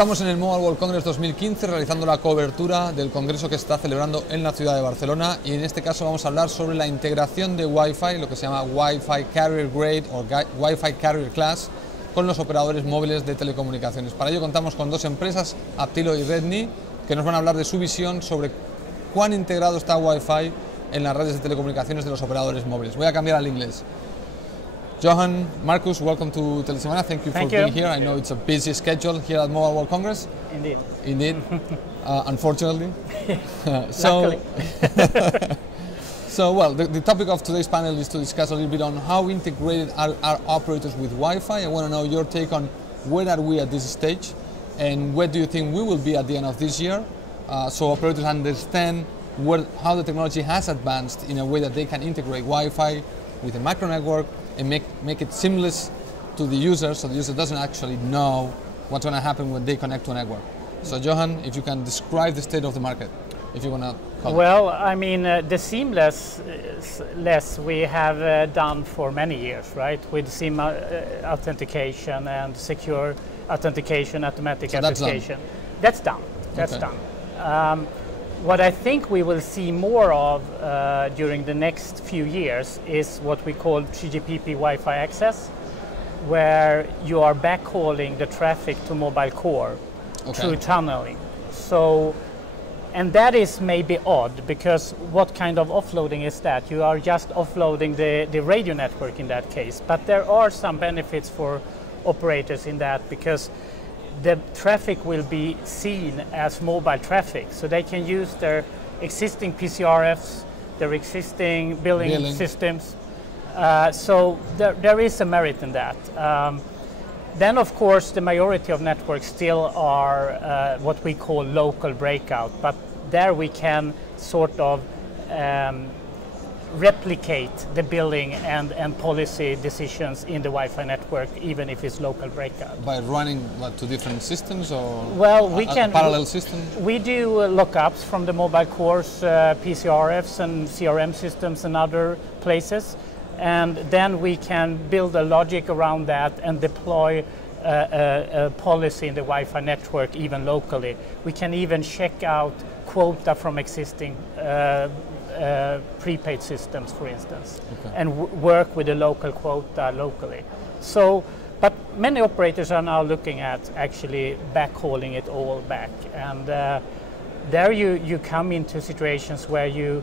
Estamos en el Mobile World Congress 2015 realizando la cobertura del congreso que se está celebrando en la ciudad de Barcelona, y en este caso vamos a hablar sobre la integración de Wi-Fi, lo que se llama Wi-Fi Carrier Grade o Wi-Fi Carrier Class, con los operadores móviles de telecomunicaciones. Para ello contamos con dos empresas, Aptilo y RedKnee, que nos van a hablar de su visión sobre cuán integrado está Wi-Fi en las redes de telecomunicaciones de los operadores móviles. Voy a cambiar al inglés. Johan, Marcus, welcome to Telesemana. Thank you for being here. I know it's a busy schedule here at Mobile World Congress. Indeed. Unfortunately. So, well, the topic of today's panel is to discuss a little bit on how integrated are operators with Wi-Fi. I want to know your take on where are we at this stage, and where do you think we will be at the end of this year, so operators understand how the technology has advanced in a way that they can integrate Wi-Fi with a macro network and make it seamless to the user, so the user doesn't actually know what's going to happen when they connect to a network. So Johan, if you can describe the state of the market, if you want to comment. Well, I mean, the seamless we have done for many years, right? With SIM authentication and secure authentication, automatic application. That's done. That's done. What I think we will see more of during the next few years is what we call 3GPP Wi-Fi access, where you are backhauling the traffic to mobile core through tunneling. So, and that is maybe odd, because what kind of offloading is that? You are just offloading the radio network in that case, but there are some benefits for operators in that, because the traffic will be seen as mobile traffic, so they can use their existing PCRFs, their existing billing systems. So there is a merit in that. Then, of course, the majority of networks still are what we call local breakout, but there we can sort of replicate the billing and policy decisions in the Wi-Fi network, even if it's local breakout. By running two different systems, or we can parallel system? We do lookups from the mobile cores, PCRFs and CRM systems and other places, and then we can build a logic around that and deploy a policy in the Wi-Fi network even locally. We can even check out quota from existing prepaid systems, for instance, and work with the local quota locally. So, but many operators are now looking at actually backhauling it all back, and there you come into situations where you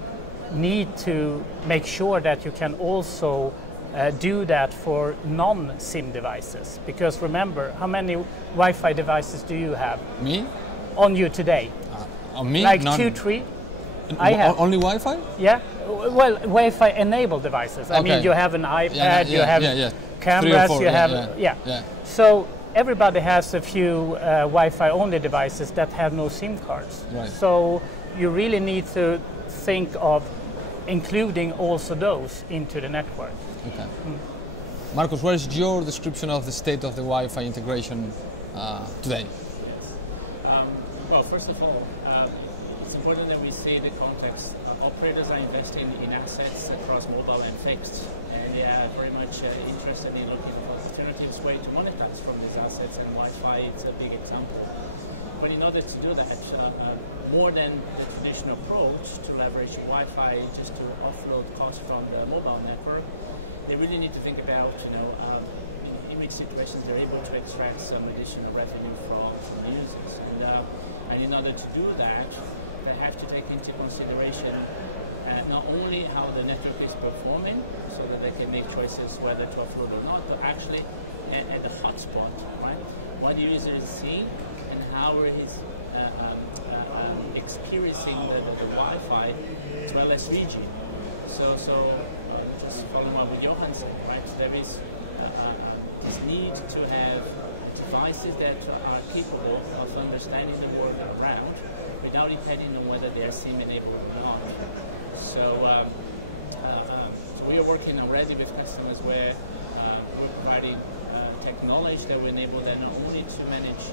need to make sure that you can also do that for non-SIM devices, because remember, how many Wi-Fi devices do you have? Me? On you today? On me? Like 2, 3? I have. Only Wi-Fi? Yeah, well, Wi-Fi enabled devices. I mean, you have an iPad, you have cameras, 3 or 4, you have, So everybody has a few Wi-Fi only devices that have no SIM cards. Right. So you really need to think of including also those into the network. Okay. Marcus, what is your description of the state of the Wi-Fi integration today? Well, first of all, it's important that we see the context. Operators are investing in assets across mobile and fixed, and they are very much interested in looking for alternatives way to monetize from these assets, and Wi-Fi is a big example. But in order to do that, more than the traditional approach to leverage Wi-Fi just to offload costs from the mobile network, they really need to think about, in which situations they're able to extract some additional revenue from the users. And in order to do that, they have to take into consideration not only how the network is performing, so that they can make choices whether to offload or not, but actually at the hotspot, right? What the user is seeing and how he's experiencing the Wi-Fi as well as 3G. So just following what Johan said, right? There is this need to have devices that are capable of understanding the world around without depending on whether they are SIM enabled or not. So we are working already with customers where we're providing technology that will enable them not only to manage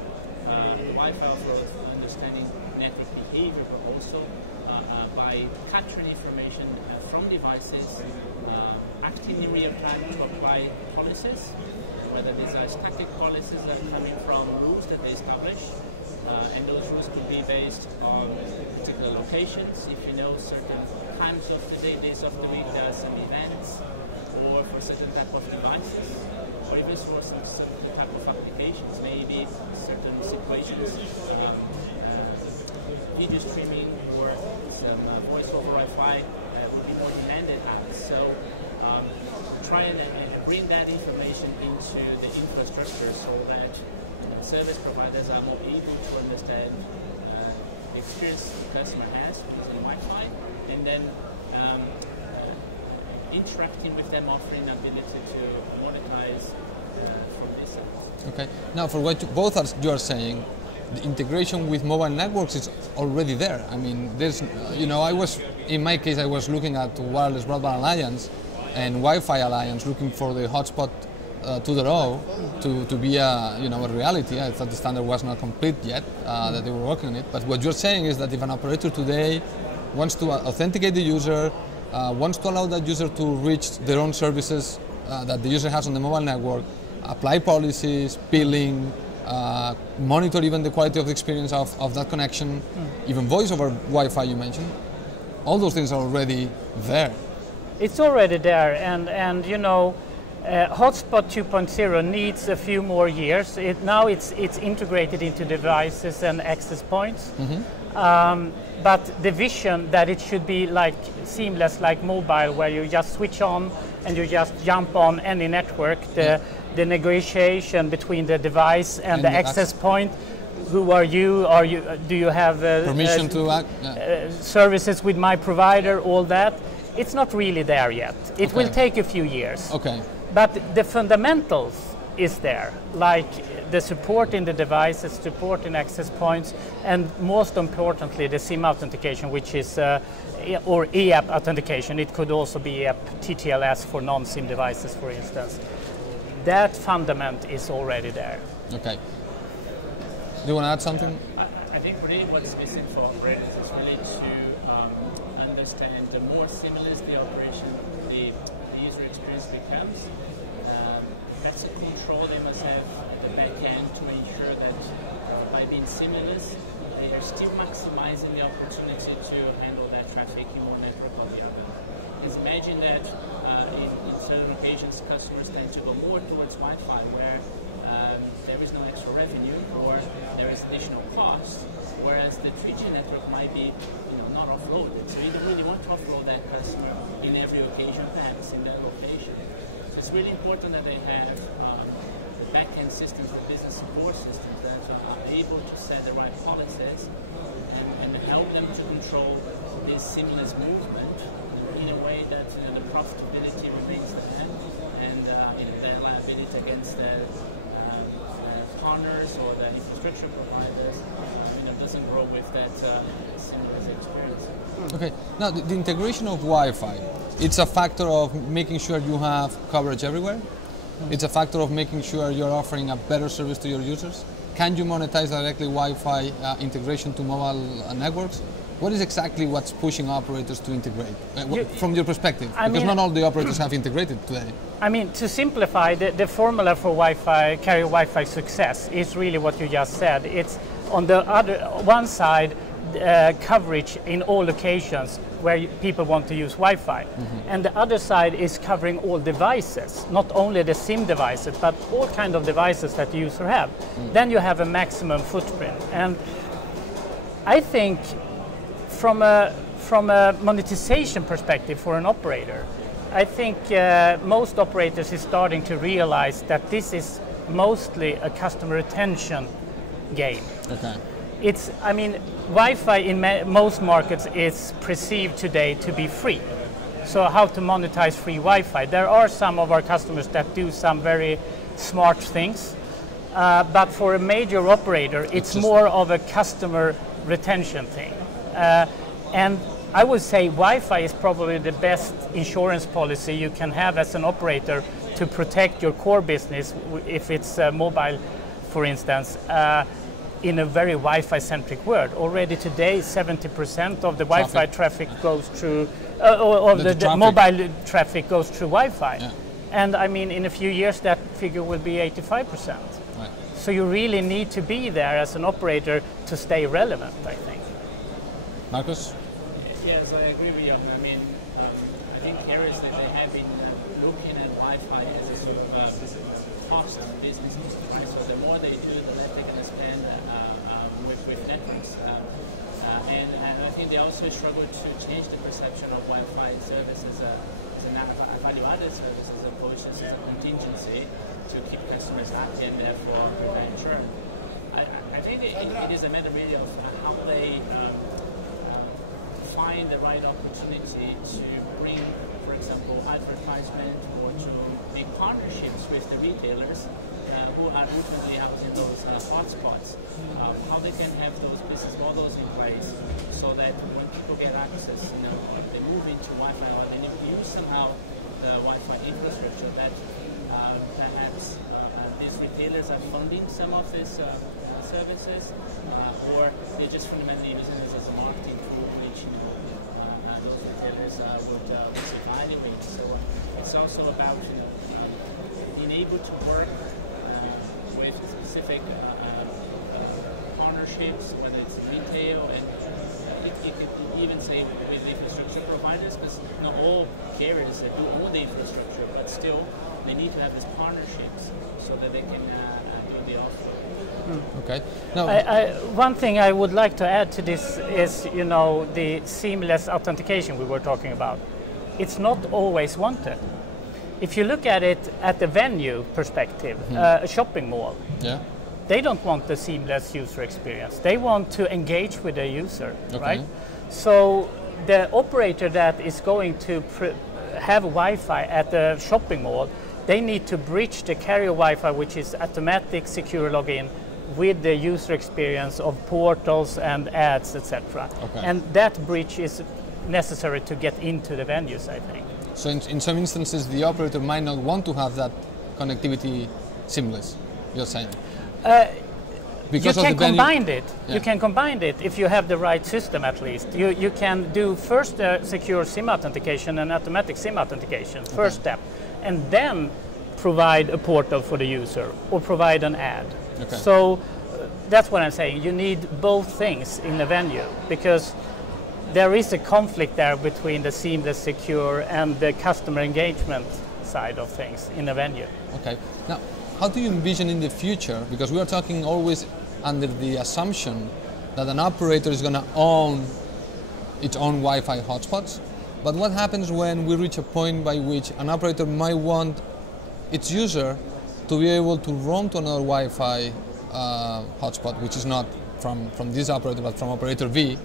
the Wi-Fi for understanding network behavior, but also by capturing information from devices, acting in real time to apply policies, whether these are static policies that are coming from rules that they establish, and those rules could be based on particular locations. If you know certain times of the day, days of the week, there are some events, or for certain type of devices, or even for some certain type of applications, maybe certain situations, video streaming or some voice over Wi-Fi will be more demanded at. So try and bring that information into the infrastructure so that service providers are more able to understand the experience the customer has using Wi-Fi, and then interacting with them, offering the ability to monetize from this end. Okay. Now, for what you are saying, the integration with mobile networks is already there. I mean, there's, in my case, I was looking at Wireless Broadband Alliance and Wi-Fi Alliance, looking for the hotspot 2.0 to be a reality. I thought the standard was not complete yet, that they were working on it. But what you're saying is that if an operator today wants to authenticate the user, wants to allow that user to reach their own services that the user has on the mobile network, apply policies, billing, monitor even the quality of the experience of that connection, even voice over Wi-Fi you mentioned, all those things are already there. It's already there, and Hotspot 2.0 needs a few more years. Now it's integrated into devices and access points. But the vision that it should be like seamless, like mobile, where you just switch on and you just jump on any network. The negotiation between the device and the access point. Who are you? Do you have permission to services with my provider? All that. It's not really there yet. It will take a few years. Okay. But the fundamentals is there, like the support in the devices, support in access points, and most importantly, the SIM authentication, which is, or eApp authentication. It could also be eApp TTLS for non-SIM devices, for instance. That fundament is already there. Okay. Do you want to add something? I think really what's missing for operators is really to understand the more seamless the operation, the user experience becomes. That's a control they must have at the back end to ensure that by being seamless, they are still maximizing the opportunity to handle that traffic in one network or the other. Because imagine that in certain occasions, customers tend to go more towards Wi-Fi, where there is no extra revenue or there is additional cost, whereas the 3G network might be not offloaded. So you don't really want to offload that customer in every occasion, perhaps in that location. So it's really important that they have the back-end systems, the business support systems that are able to set the right policies and help them to control this seamless movement in a way that the profitability remains there, and their liability against the partners or the infrastructure providers doesn't grow with that seamless experience. Okay, now the integration of Wi-Fi, it's a factor of making sure you have coverage everywhere. It's a factor of making sure you're offering a better service to your users. Can you monetize directly Wi-Fi integration to mobile networks? What is exactly what's pushing operators to integrate, from your perspective? Because not all the operators have integrated today. I mean, to simplify, the formula for Wi-Fi, carrier Wi-Fi success is really what you just said. It's on the one side, coverage in all locations where people want to use Wi-Fi. And the other side is covering all devices, not only the SIM devices, but all kinds of devices that the user have. Then you have a maximum footprint. And I think from a monetization perspective for an operator, I think most operators is starting to realize that this is mostly a customer retention game. Okay. Wi-Fi in most markets is perceived today to be free. So how to monetize free Wi-Fi? There are some of our customers that do some very smart things, but for a major operator, it's more of a customer retention thing. And I would say Wi-Fi is probably the best insurance policy you can have as an operator to protect your core business, if it's mobile, for instance, in a very Wi-Fi centric world. Already today, 70% of the Wi-Fi traffic goes through, the mobile traffic goes through Wi-Fi. Yeah. And I mean, in a few years, that figure will be 85%. Right. So you really need to be there as an operator to stay relevant, I think. Marcus? Yes, I agree with you. I mean, I think carriers that they have been looking at Wi-Fi as a sort of cost business, right? So the more they do, the less they're going to spend with networks. And I think they also struggle to change the perception of Wi-Fi service as a value-added service as opposed to as a contingency to keep customers happy and therefore prevent churn. I think it is a matter really of how they find the right opportunity to bring, for example, advertisement or to make partnerships with the retailers who are routinely out in those hotspots. How they can have those business models in place so that when people get access, they move into Wi-Fi or they use somehow the Wi-Fi infrastructure, that perhaps these retailers are funding some of these services, or they're just fundamentally using this as a marketing tool, which those retailers would evaluate. So it's also about being able to work with specific partnerships, whether it's retail, and you could even say with infrastructure providers, because not all carriers do own the infrastructure, but still they need to have these partnerships so that they can do the offer. Okay. Now, one thing I would like to add to this is, the seamless authentication we were talking about. It's not always wanted. If you look at it at the venue perspective, a shopping mall, they don't want the seamless user experience. They want to engage with the user, right? So the operator that is going to have Wi-Fi at the shopping mall, they need to bridge the carrier Wi-Fi, which is automatic secure login, with the user experience of portals and ads, etc. And that bridge is necessary to get into the venues, I think. So in some instances, the operator might not want to have that connectivity seamless, you're saying? Because you can combine it. You can combine it if you have the right system, at least. You can do first secure SIM authentication and automatic SIM authentication, first step, and then provide a portal for the user or provide an ad. So that's what I'm saying. You need both things in the venue, because there is a conflict there between the seamless secure and the customer engagement side of things in the venue. Okay. Now, how do you envision in the future, because we are talking always under the assumption that an operator is going to own its own Wi-Fi hotspots, but what happens when we reach a point by which an operator might want its user to be able to roam to another Wi-Fi hotspot, which is not from this operator but from operator V,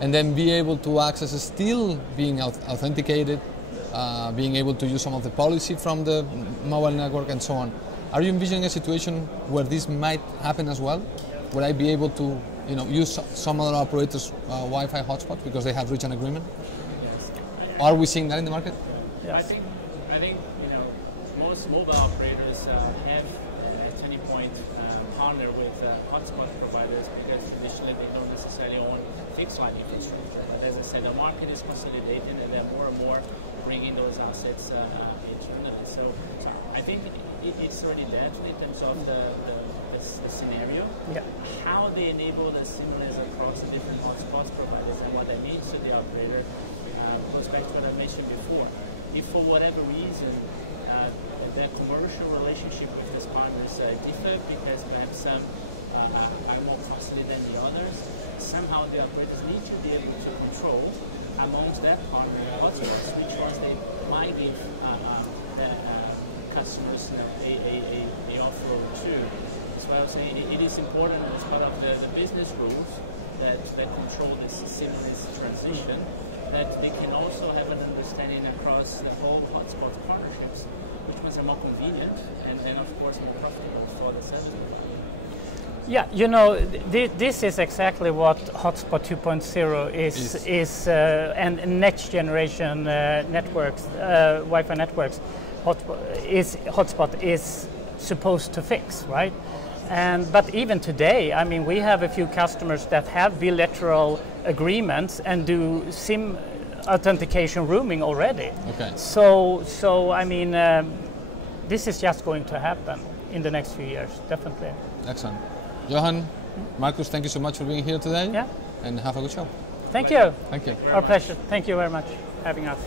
and then be able to access still being authenticated, being able to use some of the policy from the mobile network and so on. Are you envisioning a situation where this might happen as well? Would I be able to use some other operators' Wi-Fi hotspot because they have reached an agreement? Are we seeing that in the market? Yes. I think most mobile operators have at any point partner with hotspot providers, because traditionally they don't necessarily own fixed line infrastructure. But as I said, the market is consolidating, and they're more and more bringing those assets internally. So I think it's already there in terms of the scenario. How they enable the seamless across the different hotspots providers and what that means to the operator goes back to what I mentioned before. If for whatever reason the commercial relationship with these partners differ, because perhaps some are more costly than the others, somehow the operators need to be able to control amongst that partner hotspots which ones they might give their customers a offload to. That's why I was saying it is important as part of the business rules that control this seamless transition, that they can also have an understanding across the whole hotspot partnerships, which ones are more convenient and of course more profitable for the service provider. Yeah, this is exactly what Hotspot 2.0 is and next generation networks, Wi-Fi networks, Hotspot is supposed to fix, right? But even today, I mean, we have a few customers that have bilateral agreements and do SIM authentication roaming already. So I mean, this is just going to happen in the next few years, definitely. Excellent. Johan, Marcus, thank you so much for being here today. Yeah. And have a good show. Thank you. Thank you. Our pleasure. Thank you very much for having us.